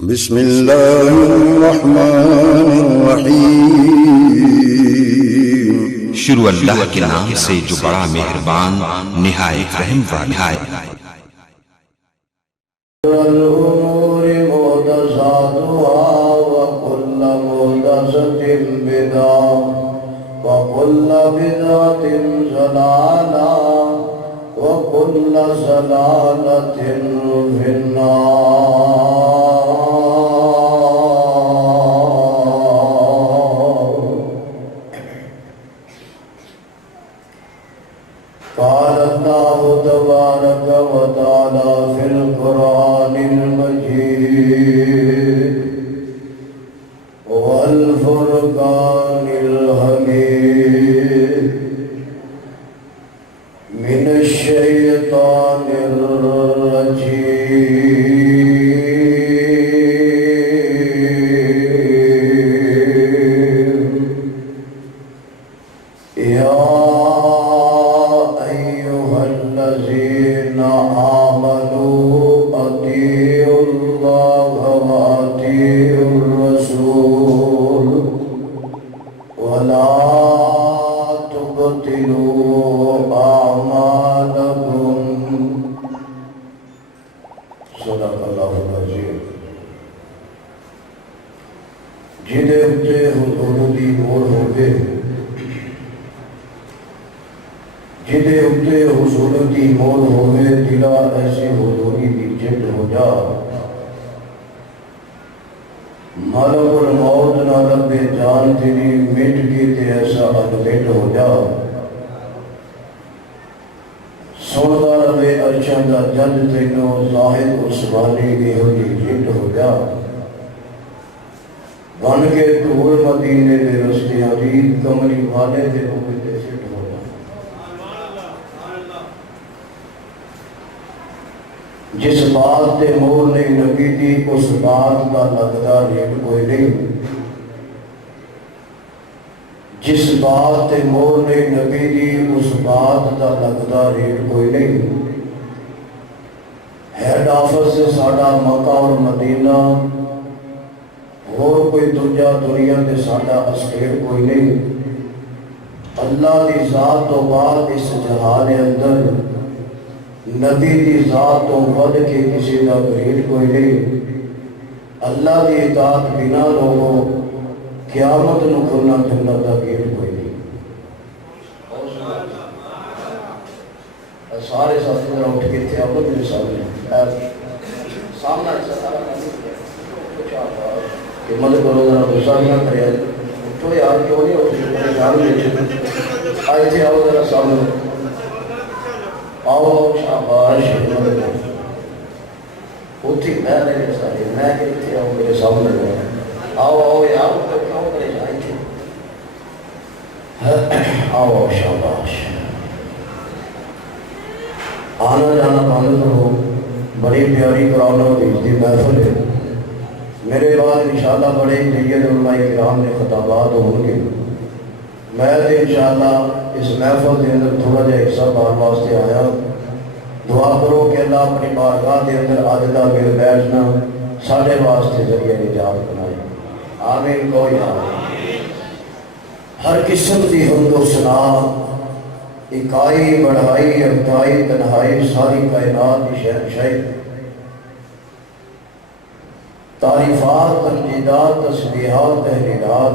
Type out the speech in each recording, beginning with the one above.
بسم اللہ الرحمن الرحیم۔ شروع اللہ کے نام سے جو بڑا مہربان نہایت رحم والا ہے۔ الأمور محدثاتها وكل محدثة بدعة وكل بدعة ضلالة وكل ضلالة في النار۔ قال الله تبارك وتعالى في القرآن المجيد والفرقان الحميد من الشيطان الرجيم۔ يا أيها الذين آمنوا أطيعوا الله وأطيعوا الرسول ولا تبطلوا أعمالكم۔ صدق اللہ العظیم۔ جدے اتے حضور دی مور ہوگے، جدے اتے حضور دی مور ہوئے، دلا ایسے حضوری دی جد ہو جا، ملک الموت نہ ربے جان تیری مٹ کے تے ایسا انمٹ ہو جا، سنتا ربے عرشاں دا جد تینوں زاہد عثمانی دی ہوئی جد ہو جا، بن کے دھول مدینے دے رستے عدید کمری والے دے ہوئے تے سٹ ہو جا۔ جس بات تے مور نہیں لگی تھی اس بات کا لگتا ریٹ کوئی نہیں، جس بات تے مور نہیں لگی تھی اس بات کا لگتا ریٹ کوئی نہیں۔ ہیڈ آفس سے ساڈا مکہ اور مدینہ، اور کوئی دوجا دنیا تے ساڈا اسٹیٹ کوئی نہیں۔ اللہ دی ذات تو بعد اس جہان اندر نبی دی ذات تو ود کے کسی دا گریڈ کوئی نہیں۔ اللہ دی اطاعت بنا لوگو قیامت نو کھلنا جنت دا گیٹ کوئی نہیں۔ سارے ساتھی ذرا اٹھ کے تھے اپنے میرے سامنے سامنا کہ مدد کرو ذرا غصہ نہ کرے، اٹھو یار، کیوں نہیں اٹھے پریشان میں آئے تھے، آؤ ذرا سامنے آؤ، شاباش، ہوتی میں رہے سارے، میں کہتے آؤ میرے سامنے رہے، آؤ آؤ یار، کیوں کرے جائیں تھے، آؤ آؤ، شاباش۔ آنا جانا بند کرو، بڑی پیاری قرآن و حدیث دی محفل ہے۔ میرے بعد انشاءاللہ بڑے جید علماء کرام نے خطابات ہوں گے، میں تو انشاءاللہ اس محفل کے اندر تھوڑا جا حصہ بار واسطے آیا۔ دعا کرو کہ اللہ اپنی بارگاہ کے اندر عادلہ مل بیٹھنا سارے واسطے ذریعہ نجات بنائے، آمین کوئی آمین۔ ہر قسم کی حمد و ثنا، اکائی بڑھائی ابتائی تنہائی، ساری کائنات کی شہنشاہی، تعریفات تمجیدات تسبیحات تحلیلات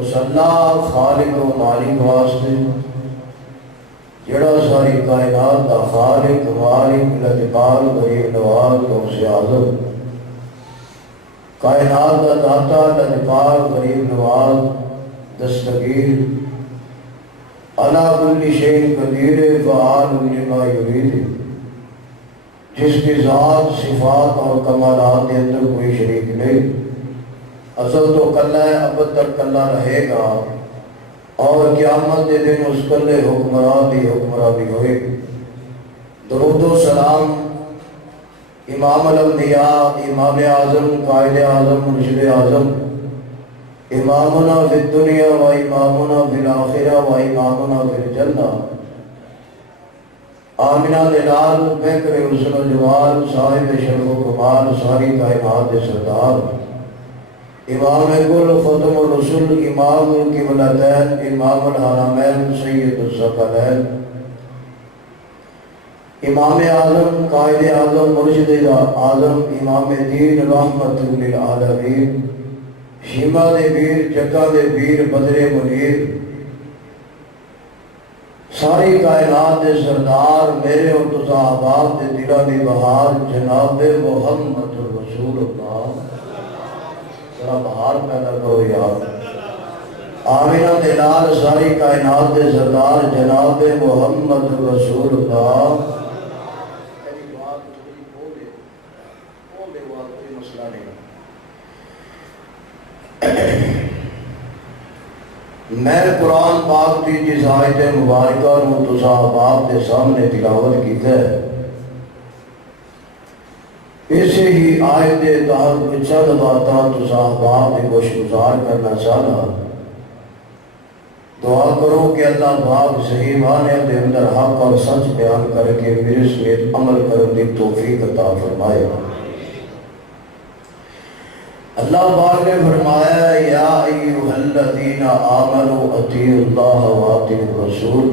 اس اللہ خالق و مالک واسطے جڑا ساری کائنات کا خالق مالک لطیفال غریب نواز غوث اعظم، کائنات کا داتا لطیفال غریب نواز دستگیر، علی کل شیء قدیر فعال لما یرید، جس کی ذات صفات اور کمالات کے اندر کوئی شریک نہیں، ازل تو کلہ ہے، ابد تک کلہ رہے گا، اور قیامت کے دن اس کلے حکمران دی حکمرانی ہوئے۔ درود و سلام امام الانبیاء، امام اعظم، قائد اعظم، مرشد اعظم، امامنا فی الدنیا و امامنا فی الآخرہ و امامنا فی الجنہ، آمنہ دے نال بہتر حسن و جمال صاحب شرف و کمال ساری کائنات دے سردار امام کل ختم الرسل امام القبلتین امام الحرمین سید الثقلین امام اعظم قائد اعظم مرشد اعظم امام دین رحمت للعالمین شیما دے بیر جگہ دے بیر بدر منیر ساری کائنات دے سردار میرے اور تسا احباب دے دلہ دی بہار جناب محمد رسول اللہ ذرا بہار پیدا کرو یار آمینہ دے نال ساری کائنات دے سردار جناب محمد رسول اللہ میں قرآن پاک کی جس آیت مبارکہ نو تسا احباب دے سامنے تلاوت کیتا ہے اسے ہی آیت دے تحت چند باتاں تسا احباب دے گوش گزار کرنا چاہنا دعا کرو کہ اللہ پاک صحیح معنی دے اندر حق اور سچ بیان کر کے میرے سمیت عمل کرنے دی توفیق عطا فرمائے اللہ پاک نے فرمایا یا ایھا الذین آمنوا اطیعوا اللہ واطیعوا الرسول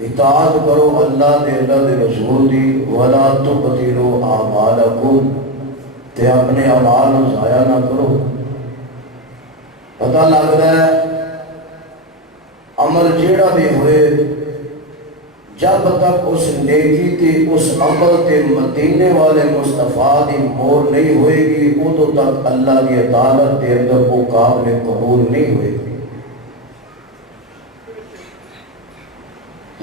اطاعت کرو اللہ دے رسول دی ولا تبطلوا اعمالکم تے اپنے اعمال ضائع نہ کرو پتہ لگتا ہے عمل جیڑا بھی ہوئے جب تک اس نیکی تے اس عمل تے مدینے والے مصطفیٰ دی مور نہیں ہوئے گی ادو تک اللہ کی عدالت دے اندر وہ قابل قبول نہیں ہوئے گی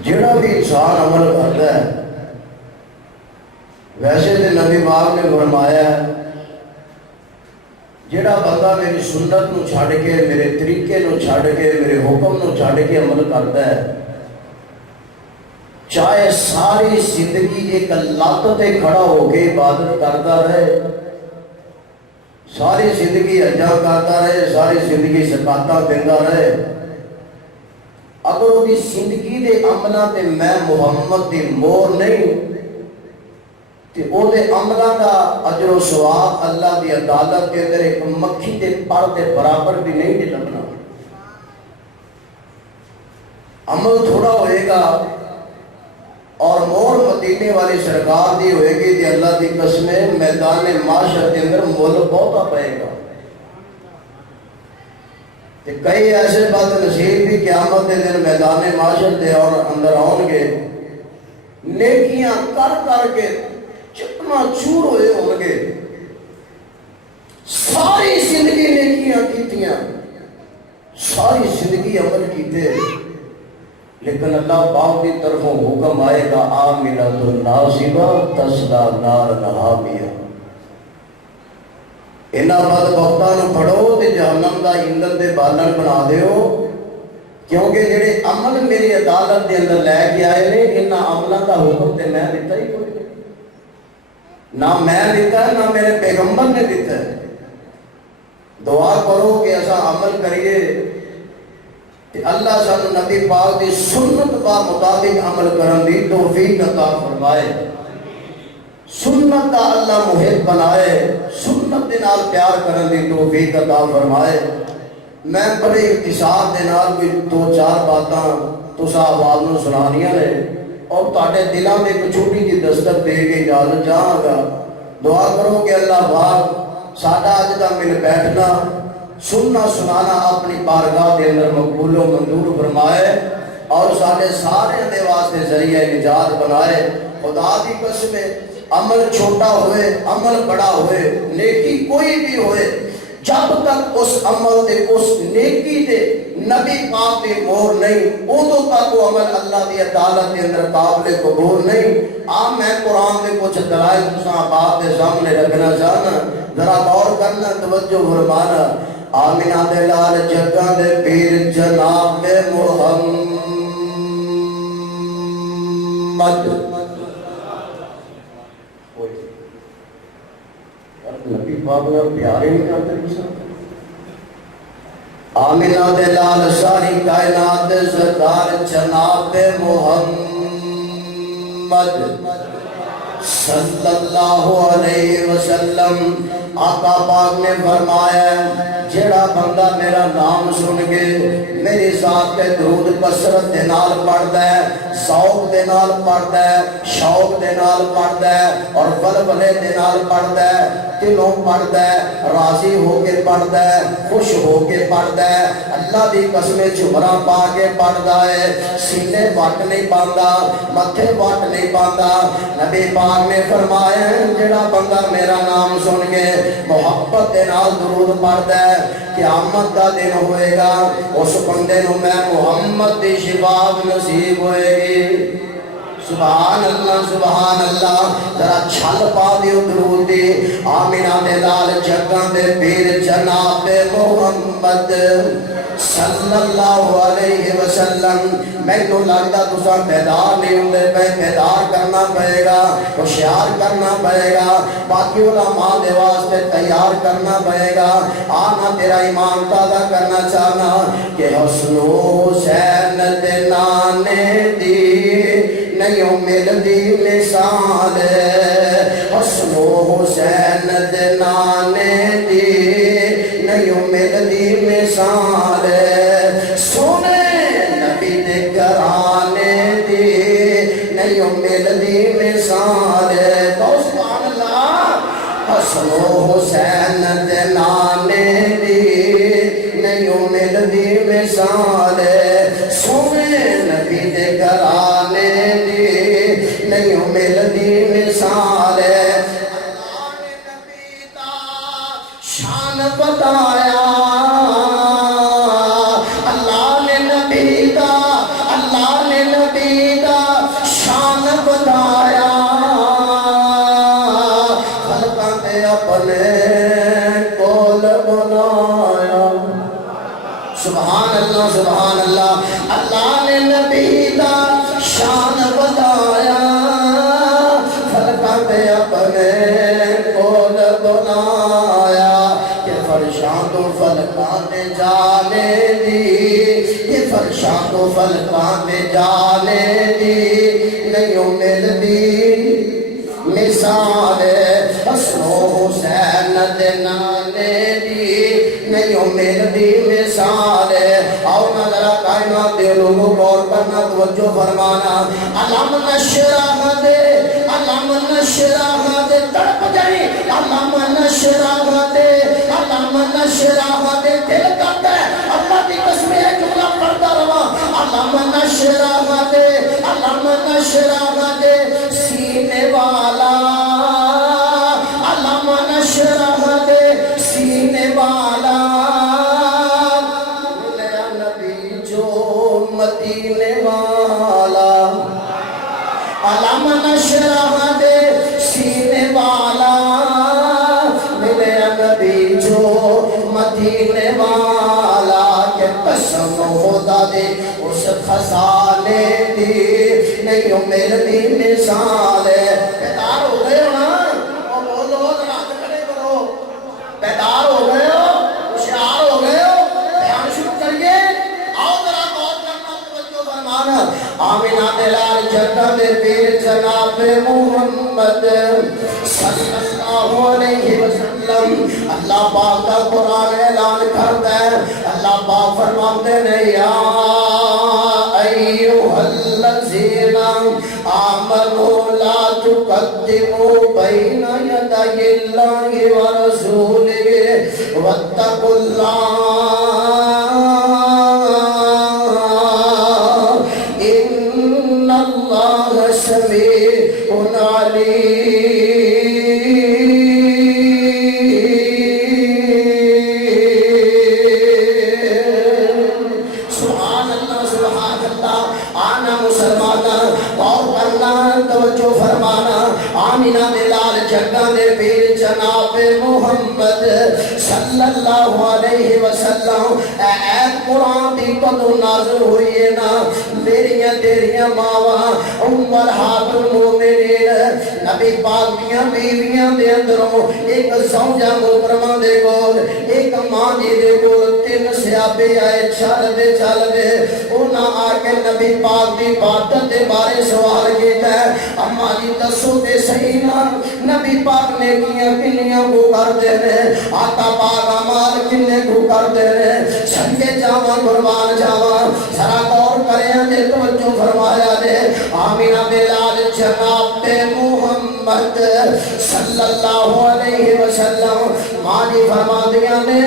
جڑا بھی انسان عمل کرتا ہے ویسے تے نبی پاک نے فرمایا جڑا بندہ میری سنت نو چھڑ کے میرے طریقے نو چھڑ کے میرے حکم نو چھڑ کے عمل کرتا ہے چاہے ساری زندگی ایک لت تے کھڑا ہو کے عبادت کرتا رہے ساری زندگی حجاں کرتا رہے ساری زندگی زکاتاں دیندا رہے اگر وہ زندگی دے عملاں تے میں محمد دی مور نہیں تے او دے عملاں دا اجر و ثواب اللہ دی عدالت کے اندر ایک مکھی دے پر دے برابر بھی نہیں دے لگنا عمل تھوڑا ہوئے گا اور مور مدینے والی سرکار دی ہوئے گی دی اللہ دی قسمیں میدان معاشر کے اندر مول بہتا پائے گا کہ کئی ایسے بد نصیب بھی قیامت دے دن میدان معاشر دے اور اندر آؤں گے نیکیاں کر کر کے چکنا چور ہوئے ہوں گے ساری زندگی نیکیاں کیتیاں ساری زندگی عمل کیتے لیکن اللہ پاک کی طرفوں حکم آئے گا عاملۃ ناصبہ تصلی نارا حامیہ انہاں بدبختاں نوں پڑھو تے جہنم دا ایندھن تے بالن بنا دیو کیونکہ جڑے عمل میری عدالت دے اندر لے کے آئے نے انہاں عملاں دا حکم تے میں دیتا ہی کوئی نہیں نہ میں دیتا ہے نہ میرے پیغمبر نے دیتا ہے دعا کرو کہ ایسا عمل کریے کہ اللہ سانو نبی پاک دی سنت با مطابق عمل کرن دی توفیق عطا فرمائے سنت دا اللہ محب بنائے سنت دے نال پیار کرن دی توفیق عطا فرمائے میں بڑے اختصار دے نال بھی دو چار باتاں تسا آواز نو سنانیاں نے اور تہاڈے دلاں میں ایک چھوٹی جی دستک دے کے اجازت چاہاں گا دعا کرو کہ اللہ پاک ساڈا اج دا مل بیٹھنا سننا سنانا اپنی بارگاہ کے اندر مقبول و منظور فرمائے اور سارے سارے دے واسطے ذریعہ نجات بنائے خدا دی قسم عمل چھوٹا ہوئے عمل بڑا ہوئے نیکی کوئی بھی ہوئے جب تک اس عمل دے اس نیکی دے نبی پاک دے مور نہیں ادو تک وہ عمل اللہ دی عدالت کے اندر قابل قبول نہیں میں قرآن دے کچھ دلائل تساں آپ دے سامنے رکھنا چاہنا ذرا غور کرنا توجہ فرمانا آمینہ دے لال جگہ دے پیر جناب محمد نبی پاک نے پیارے نہیں کرتے انسان آمینہ دے لال ساری کائنات دے سردار جناب محمد صلی اللہ علیہ وسلم آقا پاک نے فرمایا جیڑا بندہ میرا نام سن کے میری ذات تے درود کثرت دے نال پڑھدا ہے، ذوق دے نال پڑھدا ہے، شوق دے نال پڑھدا ہے اور ولولے دے نال پڑھدا ہے، دلوں پڑھدا ہے، راضی ہو کے پڑھدا ہے، خوش ہو کے پڑھدا ہے، اللہ دی قسم جھمراں پا کے پڑھدا ہے، سینے وٹ نہیں پاندا، متھے وٹ نہیں پاندا۔ نبی پاک نے فرمایا جڑا بندہ میرا نام سن کے محبت دے نال درود پڑھدا ہے، قیامت دا دن ہوئے گا اس بندے نو میں محمد دی شفاعت نصیب ہوئے گی۔ سبحان اللہ سبحان اللہ، ذرا چھل پا دیو درود دی۔ آمینہ دے لال جگاں دے پیر جناب محمد صلی اللہ علیہ وسلم۔ میں تو لگتا تساں بیدار نہیں ہوندے پے، بیدار کرنا پڑے گا، ہوشیار کرنا پڑے گا، باقی علماء دے واسطے تیار کرنا پڑے گا۔ آنا تیرا ایمان تازہ کرنا چاہنا کہ حسن حسین دے نانے دی نہیں ملدی مثال، حسن حسین دے نانے دی نہیں ملدی مثال، سونے نبی دے گھرانے دی نہیں ملدی مثال۔ تو سبحان اللہ، حسن حسین دے نانے دی نہیں ملدی مثال، سونے نبی دے گھرانے دی نہیں ملدی مثال۔ اللہ نے نبی دا شان بتایا، اللہ نے نبی دا شان بتایا، خلقاں نے اپنے کول بنایا۔ سبحان اللہ سبحان اللہ، اللہ نے نبی دا شان بتایا، خلقاں نے اپنے کول بنایا، کہ فرشاں تو فلکاں نے جانے دی، کہ فرشاں تو فلکاں نے جانے دی نہیں ملدی مثال، حسن حسین دے نانے دی نہیں ملدی مثال۔ آؤ نظرہ کائنات دے لوگوں غور کرنا، توجہ فرمانا۔ علم نشرح دے، علم نشرح دے، تڑپ جائیں علم نشرح دے، علم نشرح دے، دل کرتا ہے اللہ کی قسم ہے جملہ پڑھتا رہا۔ علم نشرح دے، علم نشرح دے، سینے والا، علم نشرح دے سینے والا، ملیا نبی جو مدینے والا، علم نشرح دے سینے والا، ملیا نبی جو مدینے والا، کہ قسم خدا دے اس خزانے دی نہیں ملدی مثال۔ بیدار ہو گئے ہو نا؟ اور بولو رات کھڑے کرو، بیدار ہو گئے ہو، ہوشیار ہو گئے ہو، بیان شروع کریے۔ آؤ ذرا غور کرنا، توجہ فرمانا۔ آمینہ دے لال جگہ دے پیر جناب محمد صلی اللہ علیہ وسلم، اللہ پاک کا قرآن اعلان کرتا ہے، اللہ پاک فرماتے ہیں یا ایوہ الذین آمنوا لا تقدموا بین یدی اللہ ورسولہ واتقوا اللہ ان اللہ سمیع علیم۔ سبحان اللہ سبحان اللہ، آنا مسلمانا غور کرنا، توجہ فرمانا۔ آمینہ دے لال جگہ دے پیر جناب محمد صلی اللہ علیہ وسلم، ایت قرآن دی کدو نازل ہوئی ہے نا، میریاں تیریاں ماواں امہات المومنین، نبی پاک دیاں بیویاں دے اندروں ایک زوجہ محترمہ دے کول، ایک ماں جی دے کول تین صحابی آئے چل دے انہاں آ کے نبی پاک دی عبادت دے بارے سوال کیتا ہے اما جی دسو تے صحیح نا نبی پاک نے کنیاں کو کرتے نے آقا پاک امال کنے کو کرتے نے سنگے جاواں قربان جاواں ذرا غور کریں جے توجہ فرمایا دے آمینہ بلال جناب محمد صلی اللہ علیہ وسلم ماں فرما دیا نے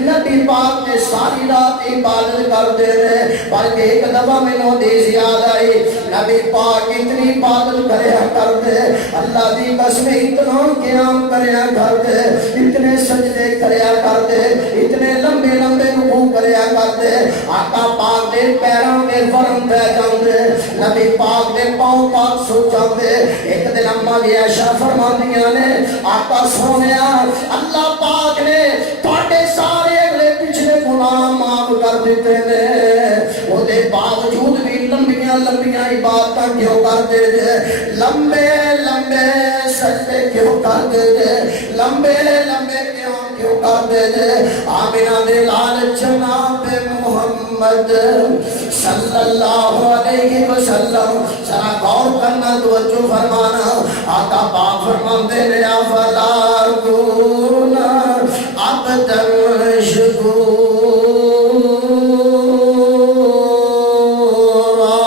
نبی پاک نے ساری رات عبادت کرتے رہے بلکہ ایک دفعہ میں حدیث یاد آئی نبی پاک اتنی عبادت کریا کرتے اللہ دی قسم اتنا قیام کریا کرتے اتنے سجدے کریا کرتے اتنے لمبے لمبے رکوع کریا کرتے آقا پاک دے پیروں کے فرم پہ جاندے نبی پاک دے پاؤں پاک سو جاندے ایک دن اماں دی عائشہ فرماندیاں نے آقا سونیا اللہ پاک نے تھوڑے سارے اگلے پچھلے گناہ معاف کر دیتے نے وہ دے باوجود بھی لمبیاں لمبیاں عبادتاں کیوں کرتے تھے لمبے لمبے سجدے کیوں کرتے تھے لمبے لمبے کیوں کرتے تھے آمینہ دے لال جناب محمد صلی اللہ علیہ وسلم ذرا غور کرنا توجہ فرمانا آقا پاک فرماتے نے افلا کون عبدا شکورا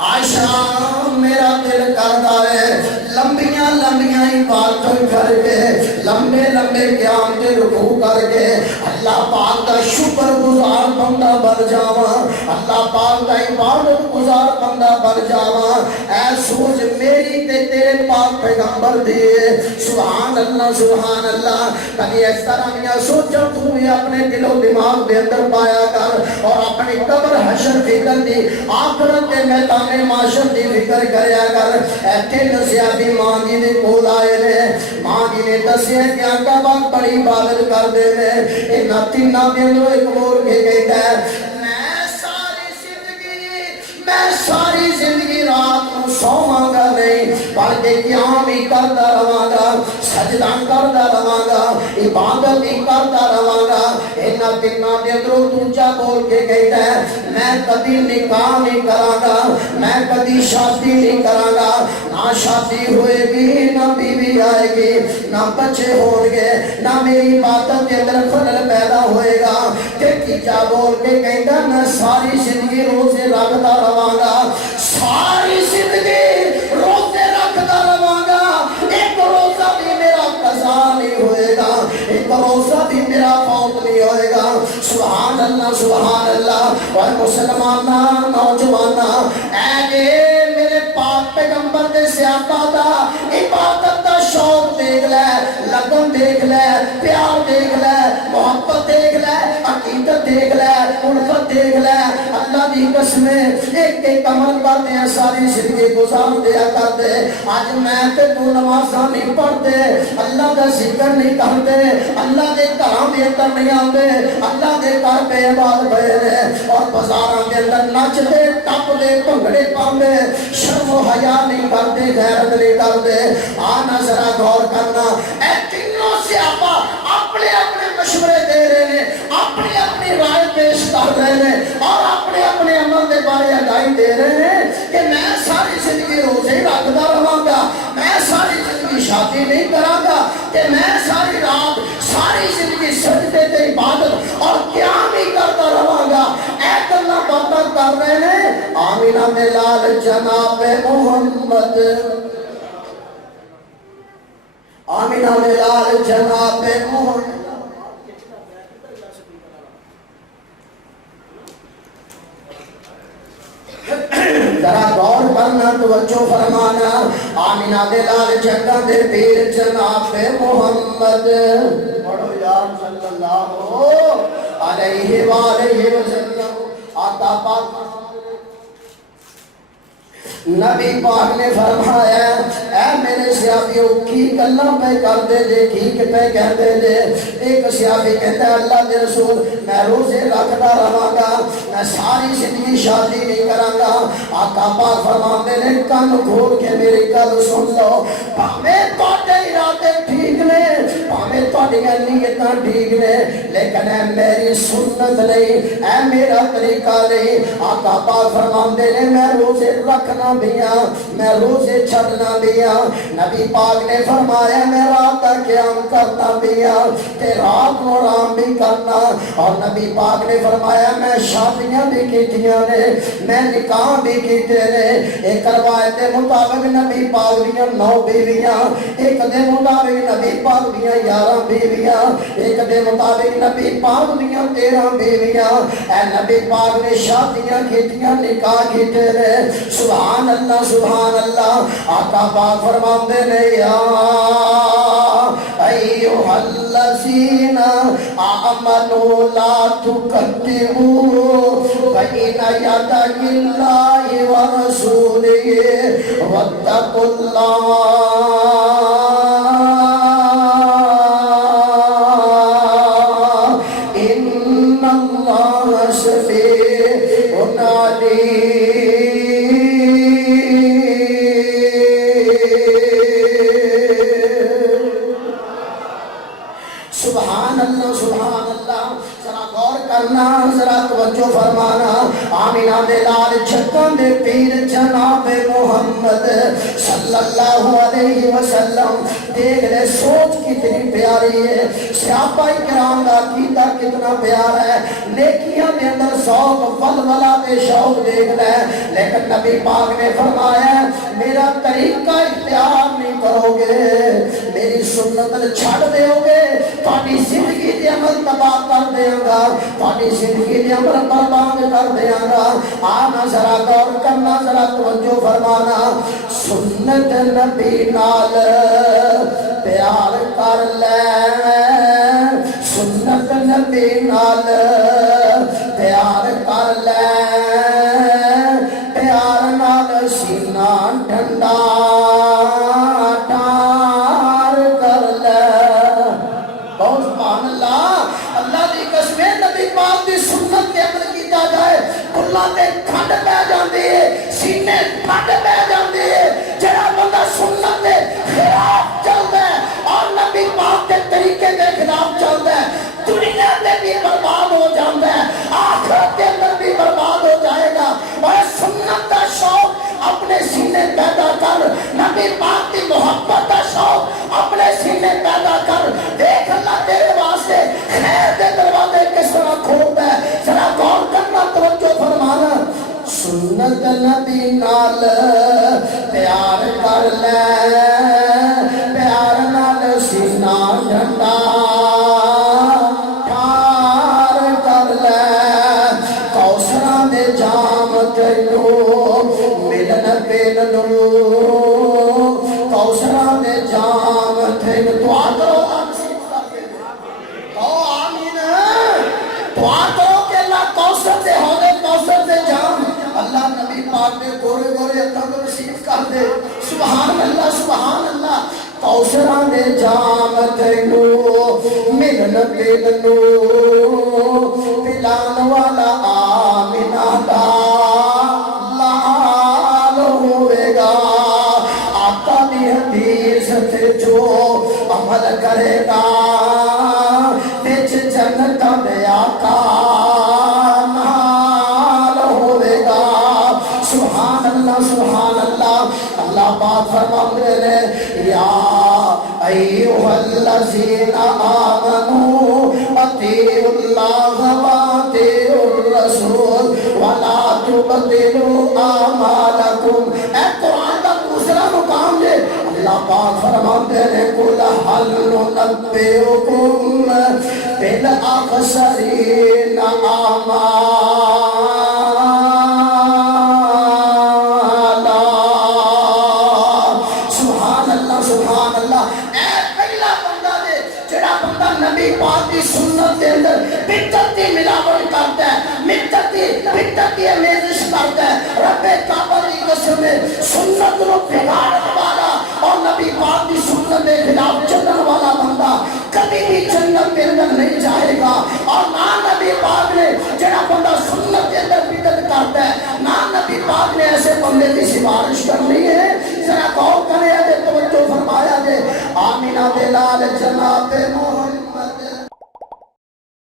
عائشہ میرا دل کرتا ہے لمبیاں لمبیاں عبادتیں کر کے لمبے لمبے قیام کے رکوع کر کے اللہ پاک کا شکر گزار بندہ بن جاواں اللہ پاک کا عبادت گزار بندہ بن جاواں اے سوچ میری تے تیرے پاک پیغمبر دیے سبحان اللہ کبھی اس طرح دیا سوچا تو بھی اپنے دل و دماغ دے اندر پایا کر اور اپنی قبر حشر فکر دی آخرت کے میدان معاشر دی فکر کریا کر اے تین صحابی ماں جی نے کول آئے نے ماں جی نے دسیا کہ آقا پاک بڑی عبادت کر دے نے انہاں تیناں دے اندر ایک بول کے کہتا ہے میں ساری زندگی رات کو سوواں گا نہیں بلکہ قیام ہی کرتا رہاں گا سجدہ کرتا رہاں گا عبادت ہی کرتا رہاں گا انہاں تیناں دے اندروں دوجا بول کے کہتا ہے میں کبھی نکاح نہیں کراں گا میں کبھی شادی نہیں کراں گا نہ شادی ہوئے گی نہ بیوی آئے گی نہ بچے ہون گے نہ میری عبادت کے اندر خلل پیدا ہوئے گا کہ تیجا بول کے کہتا میں ساری زندگی روزے رکھتا رہاں گا ساری زندگی روزے رکھتا رہاں گا ایک روزہ بھی میرا قضا نہیں ہوئے گا ایک روزہ بھی میرا فوت نہیں ہوئے گا سبحان اللہ اور مسلمانہ نوجوانہ اے میرے پاک پیغمبر دے صحابہ دا عبادت دا شوق دیکھ لے لگن دیکھ لے پیار دیکھ لے محبت دیکھ لے عقیدت دیکھ لے الفت دیکھ لے اللہ دی قسمیں ایک عمل کرتے ہیں ساری زندگی گزار دیا کرتے آج میں تے تو نمازاں نہیں پڑھتے اللہ دا ذکر نہیں کرتے اللہ دے گھراں دے اندر نہیں آتے اللہ دے گھر بے عباد پئے نے اور بازاراں دے اندر نچدے ٹپدے بھنگڑے پاندے شرم و حیا نہیں کرتے غیرت نہیں کرتے آنا ذرا غور کرنا اے تینوں صحابہ اپنے اپنے مشورے دے رہے ہیں اپنی اپنی رائے پیش کر رہے ہیں اور اپنے اپنے عمل دے بارے آگاہی دے رہے ہیں کہ میں ساری زندگی روزے ہی رکھتا رہاں گا میں ساری زندگی شادی نہیں کراں گا کہ میں ساری رات ساری زندگی سجدے تے عبادت اور قیام ہی کرتا رہاں گا اے اللہ باتاں کر رہے ہیں آمینہ بلال جناب محمد آمینہ بلال جناب محمد ذرا غور کرنا توجہ فرمانا آمینہ بلال جگہ دے پیر جناب محمد پڑھو یا صلی اللہ علیہ وآلہ وسلم آقا پاک نبی پاک نے فرمایا اے میرے صحابیوں کی گلاں پہ کرتے جے ٹھیک پہ کہتے جے ایک صحابی کہتا ہے اللہ کے رسول میں روزے رکھتا رہاں گا میں ساری زندگی شادی نہیں کراں گا آقا پاک فرماتے نے کان کھول کے میری گل سن لو بھاویں تواڈے ارادے ٹھیک نے بھاویں تہاڈیاں نیتاں ٹھیک نے لیکن اے میری سنت نہیں, اے میرا طریقہ نہیں. آقا پاک فرماندے نے میں روزے رکھنا بھی ہاں, میں روزے چھڈنا بھی ہاں. نبی پاک نے فرمایا میں رات کا قیام کرنا بھی ہاں تے رات کو آرام بھی کرنا. اور نبی پاک نے فرمایا میں شادیاں بھی کیتیاں نے, میں نکاح بھی کیتے نے. ایک روایت کے مطابق نبی پاک دیاں 9 بیویاں, ایک دے مطابق نبی پاک دیاں 11 بیویاں, ایک دے مطابق نبی پاک دیاں 13 بیویاں. اے نبی پاک نے شادیاں کیتیاں, نکاح کیتے نے. سبحان اللہ سبحان اللہ. آقا پاک فرماندے نے یا ایھا الذین آمنوا لا تکذبوا بین یدی اللہ ورسولہ واتقوا اللہ ان اللہ سمیع علیم. سبحان اللہ سبحان اللہ. ذرا غور کرنا, ذرا توجہ فرمانا. آمینہ دے لال چھکن دے پیر جناب محمد صلی اللہ علیہ وسلم. دیکھ لے سوچ کتنی پیاری ہے, صحابہ کرام کا عقیدہ کتنا پیارا ہے, نیکیاں دے اندر ذوق ولولہ دے شوق دیکھ لے. لیکن نبی پاک نے فرمایا میرا طریقہ اختیار نہیں کرو گے, میری سنت چھڑ دیو گے, تہاڈی زندگی دے عمل تباہ کر دیاں گا, تہاڈی زندگی دے عمل برباد کر دیاں گا. آنا ذرا غور کرنا, ذرا توجہ فرمانا. سنت نبی نال پیار کر لے, سنت نبی نال پیار کر لے, پیار نال سینہ ٹھنڈا ٹار کر لے. بہت سبحان اللہ. اللہ دی قسم نبی پاک دی سنت تے عمل کیتا جائے, کلاں تے کھڈ پہ جاندی ہے, سینے کھڈ پہ جاندی ہے. جڑا بندہ سنت دے خلاف چلدا ہے اور نبی پاک دے طریقے دے خلاف چلدا ہے, دنیا تے بھی برباد ہو جاندا ہے, آخرت کے اندر بھی برباد ہو جائے گا. اور سنت دا شوق اپنے سینے پیدا کر, نبی پاک کی محبت کا شوق اپنے سینے پیدا کر. دیکھ اللہ تیرے واسطے خیر دے دروازے کس طرح کھولتا ہے. ذرا غور کرنا, توجہ فرمانا. سنت نبی نال پیار کر لے, پیار نال سینہ ٹھنڈا ٹھار کر لے. کوثراں دے جام تینوں ملن پینوں, کوثراں دے جام تینوں. دعا کرو آمین, دعا کرو کہ اللہ کوثر دے حوضے کوثر دے جام اللہ نبی پاک نے گورے گورے ہتھاں تو نصیب کر دے. سبحان اللہ سبحان اللہ. کوثراں دے جام تینوں ملن پینوں, پلان والا آمینہ دا لال ہوئے گا. آقا دی حدیث تے جو عمل کرے گا وچ جنت دے آقا نال ہوئے گا. سبحان اللہ سبحان اللہ. اللہ پاک فرماندے نے یا ایھا الذین آمنوا اطیعوا اللہ واطیعوا الرسول ولا تبطلوا اعمالکم. اے قرآن کا دوسرا مقام ہے. اللہ پاک فرماندے نے قل هل ننبئکم بالاخسرین اعمالا. سبحان اللہ سبحان اللہ. اے پہلا بندہ دے جڑا بندہ نبی پاک دی سنت دے اندر بدعت دی ملاوٹ کرتا ہے, بدعت دی آمیزش کرتا ہے, رب کعبہ دی قسم سنت نو بگاڑن والا اور نبی پاک دی سنت کے خلاف چلن والا بندہ کبھی بھی جنت کے اندر نہیں جائے گا. اور نہ نبی پاک نے جڑا بندہ سنت کے اندر بدعت کرتا ہے, نہ نبی پاک نے ایسے بندے کی سفارش کرنی ہے. ذرا غور کرے, توجہ فرمایا آمینہ دلال جناب محمد